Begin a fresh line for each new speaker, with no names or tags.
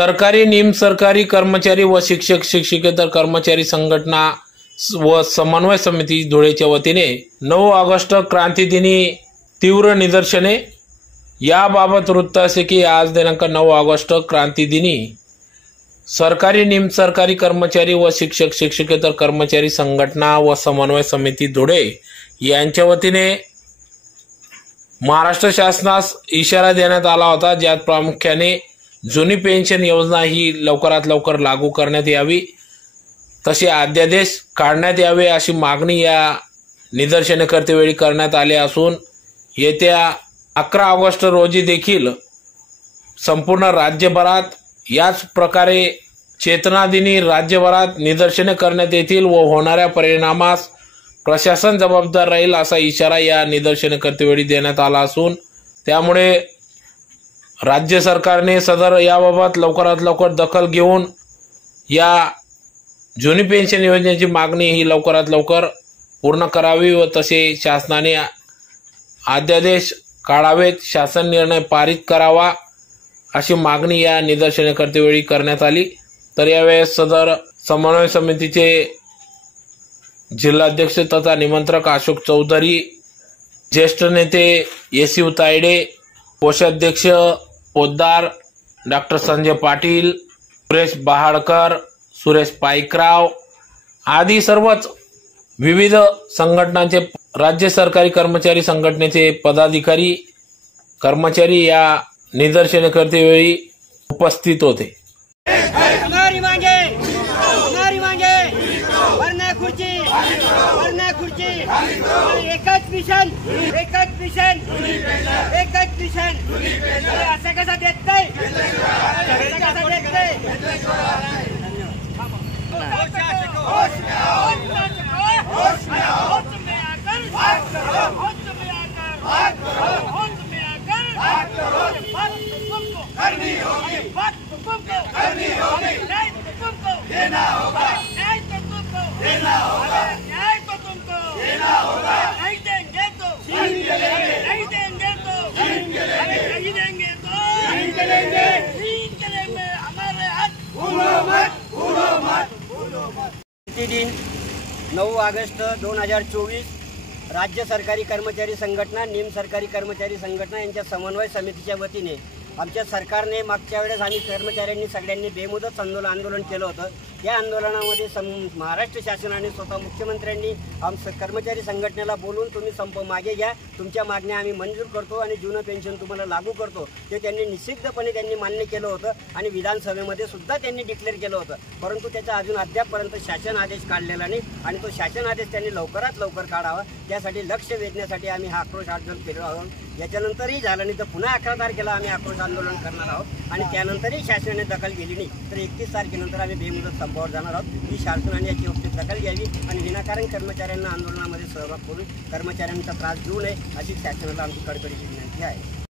सरकारी निमसरकारी कर्मचारी व शिक्षक शिक्षकेतर कर्मचारी संघटना व समन्वय समिती धुळेच्या वतीने नऊ ऑगस्ट क्रांतीदिनी तीव्र निदर्शने. याबाबत वृत्त असे की आज दिनांक नऊ ऑगस्ट क्रांतीदिनी सरकारी निम सरकारी कर्मचारी व शिक्षक शिक्षकेतर कर्मचारी संघटना व समन्वय समिती धुळे यांच्या वतीने महाराष्ट्र शासनास इशारा देण्यात आला होता. ज्यात प्रामुख्याने जुनी पेन्शन योजना ही लवकरात लवकर लागू करण्यात यावी. तसे अध्यादेश काढण्यात यावे अशी मागणी या निदर्शने करतेवेळी करण्यात आली असून येत्या अकरा ऑगस्ट रोजी देखील संपूर्ण राज्यभरात याच प्रकारे चेतनादिनी राज्यभरात निदर्शने करण्यात येतील व होणाऱ्या परिणामास प्रशासन जबाबदार राहील असा इशारा या निदर्शने करतेवेळी देण्यात आला असून त्यामुळे राज्य सरकारने सदर याबाबत लवकरात लवकर दखल घेऊन या जुनी पेन्शन योजनेची मागणी ही लवकरात लवकर पूर्ण करावी व तसे शासनाने अध्यादेश काढावेत. शासन निर्णय पारित करावा अशी मागणी या निदर्शने करतेवेळी करण्यात आली. तर यावेळेस सदर समन्वय समितीचे जिल्हाध्यक्ष तथा निमंत्रक अशोक चौधरी ज्येष्ठ नेते येसिव तायडे कोषाध्यक्ष पोद्दार डॉक्टर संजय पाटील सुरेश बहाडकर सुरेश पाईकराव आदी सर्वच विविध संघटनांचे राज्य सरकारी कर्मचारी संघटनेचे पदाधिकारी कर्मचारी या निदर्शनकर्तेवेळी उपस्थित होते
हमारी मांगे हमारी मांगे वरना खुर्ची वरना खुर्ची एकच मिशन एकच मिशन एकच मिशन. असं कसं देत नाही? असं कसं देत नाही? दिन नऊ ऑगस्ट दोन हजार चोवीस राज्य सरकारी कर्मचारी संघटना निम सरकारी कर्मचारी संघटना यांच्या समन्वय समितीच्या वतीने आमच्या सरकारने मागच्या वेळेस आम्ही कर्मचाऱ्यांनी सगळ्यांनी बेमुदत आंदोलन आंदोलन केलं होतं. या आंदोलनामध्ये सम महाराष्ट्र शासनाने स्वतः मुख्यमंत्र्यांनी आम कर्मचारी संघटनेला बोलून तुम्ही संप मागे घ्या. तुमच्या मागण्या आम्ही मंजूर करतो आणि जुनं पेन्शन तुम्हाला लागू करतो. ते त्यांनी निश्चितपणे त्यांनी मान्य केलं होतं आणि विधानसभेमध्ये सुद्धा त्यांनी डिक्लेअर केलं होतं. परंतु त्याचा अजून अद्यापपर्यंत शासन आदेश काढलेला नाही आणि तो शासन आदेश त्यांनी लवकरात लवकर काढावा. त्यासाठी लक्ष वेधण्यासाठी आम्ही हा आक्रोश आंदोलन केलं आहोत. याच्यानंतरही झालं नाही तर पुन्हा अकरा तारखेला आम्ही आक्रोश आंदोलन करणार आहोत. आणि त्यानंतरही शासनाने दखल घेतली नाही. तर एकतीस तारखेनंतर आम्ही बेमुदत संपावर जाणार आहोत. ही शासनाने याची योग्य दखल घ्यावी आणि विनाकारण कर्मचाऱ्यांना आंदोलनामध्ये सहभाग करून कर्मचाऱ्यांचा त्रास देऊ नये अशी शासनाला आमची कडकडीची विनंती आहे.